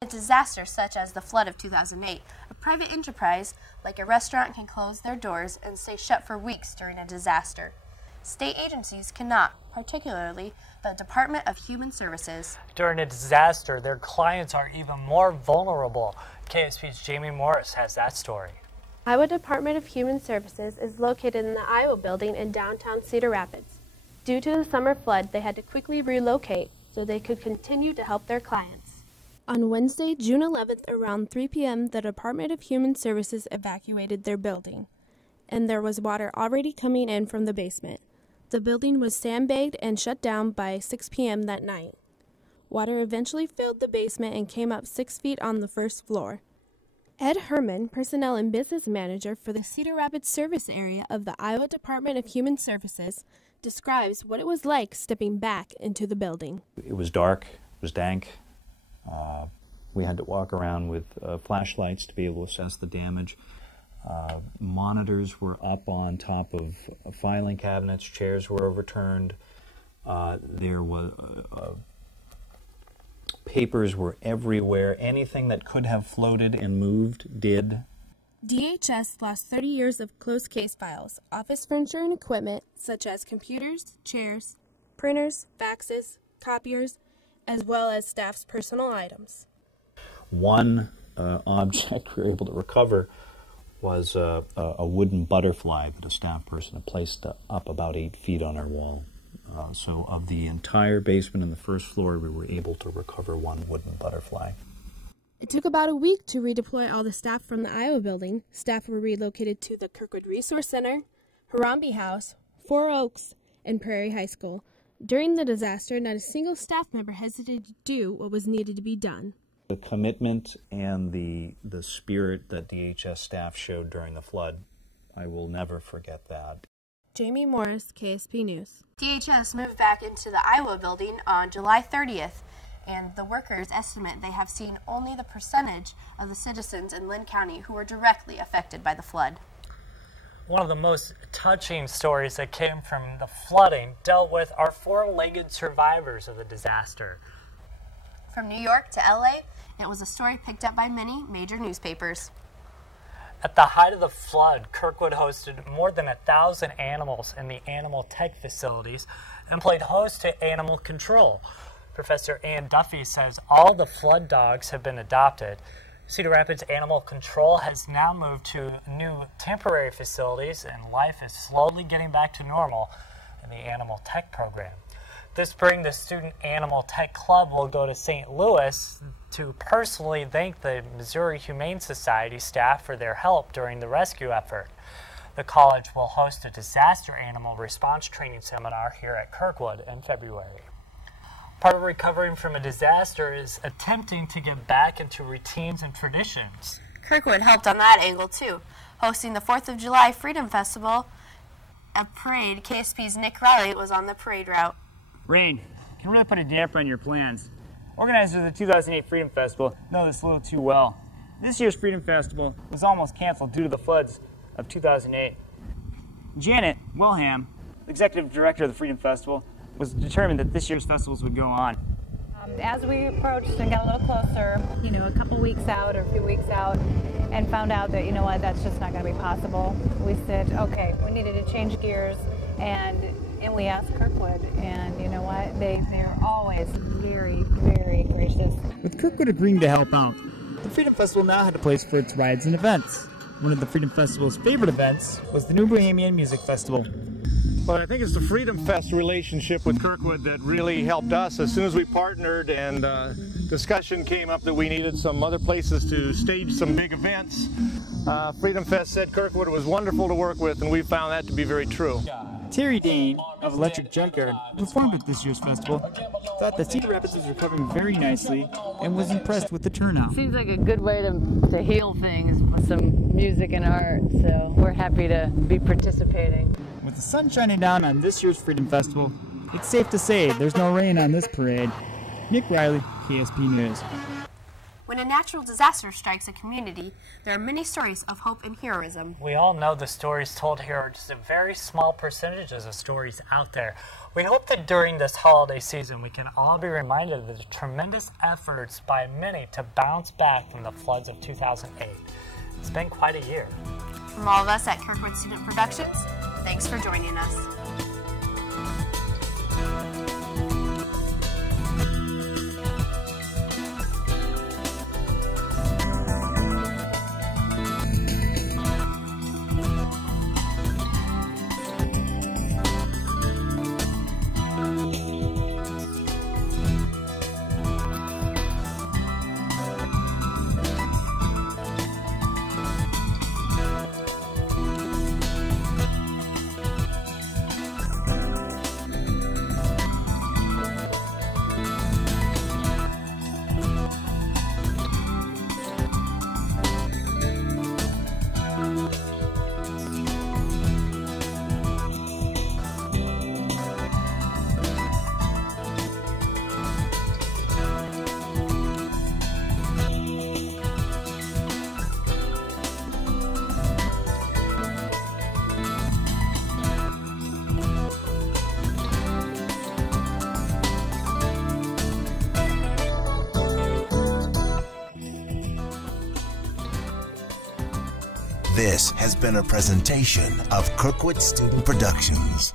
A disaster such as the flood of 2008, a private enterprise, like a restaurant, can close their doors and stay shut for weeks during a disaster. State agencies cannot, particularly the Department of Human Services. During a disaster, their clients are even more vulnerable. KSP's Jamie Morris has that story. Iowa Department of Human Services is located in the Iowa building in downtown Cedar Rapids. Due to the summer flood, they had to quickly relocate so they could continue to help their clients. On Wednesday, June 11th, around 3 p.m., the Department of Human Services evacuated their building, and there was water already coming in from the basement. The building was sandbagged and shut down by 6 p.m. that night. Water eventually filled the basement and came up 6 feet on the first floor. Ed Herman, Personnel and Business Manager for the Cedar Rapids service area of the Iowa Department of Human Services, describes what it was like stepping back into the building. It was dark, it was dank. We had to walk around with flashlights to be able to assess the damage. Monitors were up on top of filing cabinets, chairs were overturned. There was papers were everywhere. Anything that could have floated and moved did. DHS lost 30 years of closed case files, office furniture and equipment such as computers, chairs, printers, faxes, copiers, as well as staff's personal items. One object we were able to recover was a wooden butterfly that a staff person had placed up about 8 feet on our wall. So of the entire basement and the first floor, we were able to recover one wooden butterfly. It took about a week to redeploy all the staff from the Iowa building. Staff were relocated to the Kirkwood Resource Center, Harambee House, Four Oaks, and Prairie High School. During the disaster, not a single staff member hesitated to do what was needed to be done. The commitment and the spirit that DHS staff showed during the flood, I will never forget that. Jamie Morris, KSP News. DHS moved back into the Iowa building on July 30th, and the workers estimate they have seen only the percentage of the citizens in Linn County who were directly affected by the flood. One of the most touching stories that came from the flooding dealt with our four-legged survivors of the disaster. From New York to LA, it was a story picked up by many major newspapers. At the height of the flood, Kirkwood hosted more than 1,000 animals in the animal tech facilities and played host to animal control. Professor Ann Duffy says all the flood dogs have been adopted. Cedar Rapids Animal Control has now moved to new temporary facilities, and life is slowly getting back to normal in the Animal Tech program. This spring, the Student Animal Tech Club will go to St. Louis to personally thank the Missouri Humane Society staff for their help during the rescue effort. The college will host a disaster animal response training seminar here at Kirkwood in February. Part of recovering from a disaster is attempting to get back into routines and traditions. Kirkwood helped on that angle too, hosting the 4th of July Freedom Festival, a parade. KSP's Nick Riley was on the parade route. Rain can really put a damper on your plans. Organizers of the 2008 Freedom Festival know this a little too well. This year's Freedom Festival was almost canceled due to the floods of 2008. Janet Wilhelm, executive director of the Freedom Festival, was determined that this year's festivals would go on. As we approached and got a little closer, a couple weeks out or a few weeks out, and found out that, that's just not going to be possible, we said, okay, we needed to change gears, and we asked Kirkwood, and you know what, they're always very, very gracious. With Kirkwood agreeing to help out, the Freedom Festival now had a place for its rides and events. One of the Freedom Festival's favorite events was the New Bohemian Music Festival. Well, I think it's the Freedom Fest relationship with Kirkwood that really helped us. As soon as we partnered and discussion came up that we needed some other places to stage some big events, Freedom Fest said Kirkwood was wonderful to work with, and we found that to be very true. Terry Dane of Electric Junkyard, who performed at this year's festival, thought that Cedar Rapids was recovering very nicely and was impressed with the turnout. Seems like a good way to heal things with some music and art, so we're happy to be participating. With the sun shining down on this year's Freedom Festival, it's safe to say there's no rain on this parade. Nick Riley, KSP News. When a natural disaster strikes a community, there are many stories of hope and heroism. We all know the stories told here are just a very small percentages of stories out there. We hope that during this holiday season we can all be reminded of the tremendous efforts by many to bounce back from the floods of 2008. It's been quite a year. From all of us at Kirkwood Student Productions, thanks for joining us. This has been a presentation of Kirkwood Student Productions.